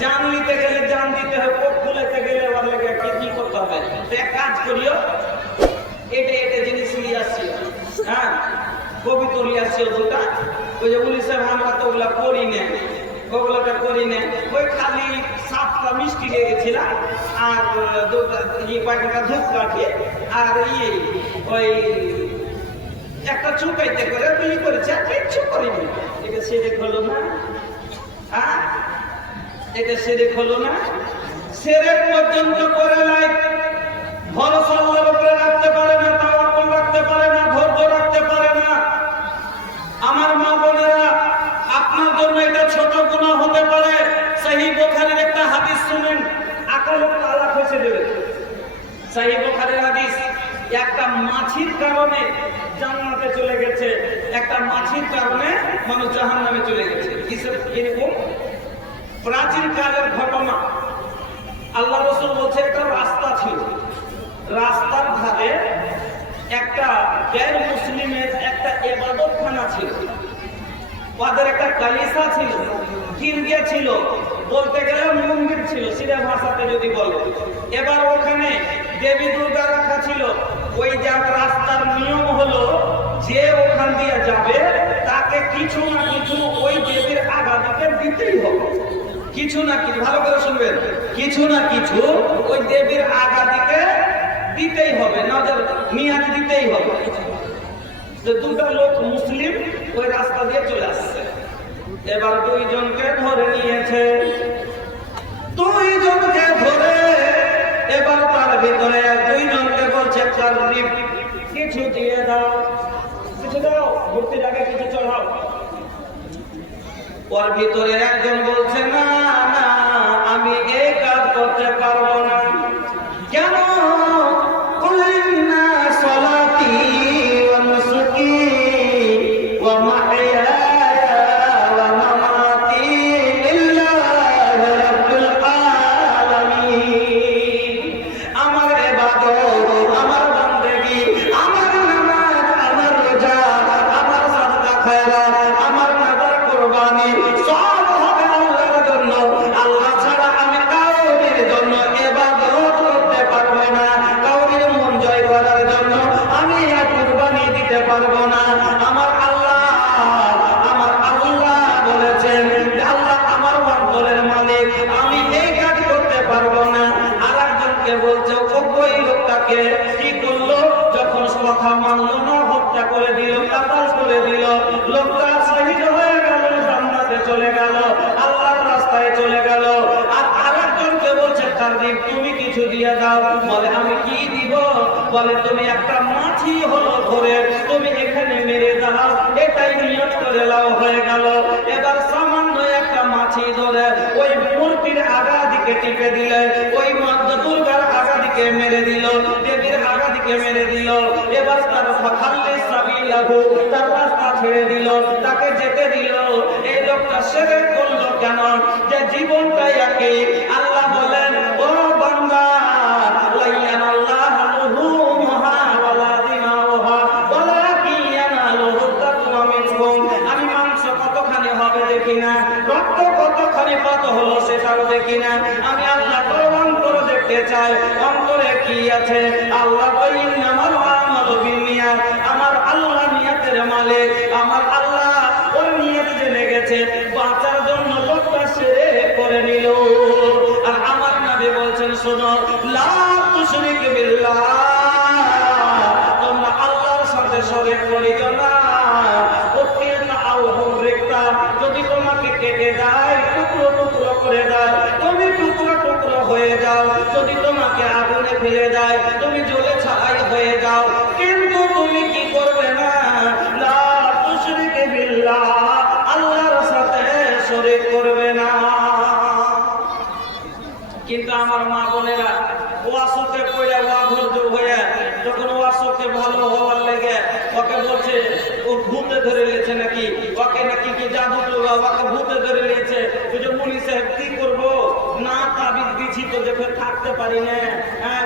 জান নিতে গেলে জান দিতে হবে, কোপ খুলেতে গেলে ওর লেগে কি করতে হবে? এক কাজ করিও, এটা জিনিস নিয়ে আসছি, হ্যাঁ কবিতা নিয়ে আসছি দুটা। ওই যে পুলিশের আমরা তো ওগুলা করি না, ওগুলোটা করি না। ওই খালি 7টা মিষ্টি লেগেছিলাম আর কয়েকটা ধূপ কাঠি আর ওই একটা চুকাইতে করে বিলি করেছে, কিচ্ছু করিনি। এটা সেরে হলো না, হ্যাঁ এটা সেরে হলো না। সেরে পর্যন্ত করে নাই, ভরসা আল্লাহর উপরে রাখতে পারে না, তাওয়াক্কুল রাখতে পারে না, ধৈর্য রাখতে পারে না। আমার মা বোনেরা, আপনার জন্য এটা ছোট গুনাহ হতে পারে। সহিহ বুখারীর একটা হাদিস শুনেন, আকল তালাক হয়েছে দেবে। সহিহ বুখারীর হাদিস, একটা মাছির কারণে জান্নাতে চলে গেছে, একটা মাছির কারণে মানুষ জাহান্নামে চলে গেছে। কিসের এরকম প্রাচীন কালের ঘটনা। আল্লাহ রাসূল বলছে একটা রাস্তা ছিল, রাস্তার ধারে একটা গैर মুসলিমের একটা ইবাদতখানা ছিল, ওদের একটা কালিসা ছিল, গির্জা ছিল, বলতে গেলে মন্দির ছিল সিধা ভাষাতে যদি বলে। এবার ওখানে দেবী দুর্গা রাখা ছিল। ওই যে রাস্তার নিয়ম হলো, যে ওখান দিয়ে যাবে তাকে কিছু না কিছু ওই দেবীর আগাদিকে দিতেই হবে, কিছু না কিছু, ভালো করে শুনবেন, কিছু না কিছু ওই দেবীর আগাদিকে দিতেই হবে, নজর নিয়াজ দিতেই হবে। তো দুটো লোক মুসলিম ওই রাস্তা দিয়ে চলে আসছে। এবার দুইজনকে ধরে নিয়েছে, দুইজনকে ধরে এবার তার ভিতরে দুইজনকে বলছে কিছু দিয়ে দাও, কিছু দাও, ভর্তির আগে কিছু চড়াও। ওর ভিতরে একজন বলছে না না, আমি এই কাজ করতে পারবো না। কেন? তুমি কিছু দিয়ে দাও। বলে আমি কি দিব? বলে তুমি একটা মাছি হলো ধরে তুমি এখানে মেরে দাও, এটাই নিয়ত করে লাও, হয়ে গেল। এবার সামান্য একটা মাছি ধরে ওই মূর্তির আগা দিকে টিপে দিলে, ওই মধ্য দুর্গার আগা দিকে মেরে দিল, দেবীর আগা দিকে মেরে দিল। এবার তার ফাখাল্লে সাবিলাহু, তার রাস্তা ছেড়ে দিল, তাকে যেতে দিল। এই লোকটা শিরক করলো কেন? যে জীবনটাই একই। আল্লাহ বলেন, ও বান্দা, লাইয়ানাল্লাহু লুহুমুহা ওয়ালা দিমাউহা ওয়ালাকিন ইয়ানালুহু তাকওয়া মিনকুম। আমি মাংস কতখানি হবে দেখি না, রক্ত কতখানি কত হলো সেটাও দেখি না। আমি আল্লাহ তোর অন্তর দেখতে চাই, অন্তরে কি আছে। আল্লাহ বলেন, ইন্নামাল আমালু বিন্নিয়াত। আমার আল্লাহ নিয়তের মালিক, আমার আল্লাহ ওর নিয়ত জেনে গেছে, বাঁচার জন্য লোকটা সেরে করে নিল। আর আমার নবী বলছেন, শোনো, লা তুশরিক বিল্লাহ, তোমরা আল্লাহর সাথে শরীক করিও না। যদি তোমাকে কেটে দেয়, টুকরো টুকরো করে দেয়, তুমি টুকরো টুকরো হয়ে যাও। যদি তোমাকে আগুনে ফেলে দেয়, তুমি জ্বলে ছাই হয়ে যাও। কিন্তু তুমি কি করবে না? লা তুশরিক বিল্লাহ, আল্লাহর সাথে শরীক করবে না। কিন্তু আমার মা বোনেরা, ওয়াসতে পড়ে ধৈর্য হয়ে যখন ওয়াসতে ভালো হওয়ার লেগে ওকে বলছে ও ভূতে ধরে নিয়েছে নাকি, ওকে নাকি কি জাদু টোনা, ওকে ভূতে ধরে নিয়েছে। ওই যে মুনি সাহেব কি করবো, না তাবিজ দিছি তো দেখে থাকতে পারি না, হ্যাঁ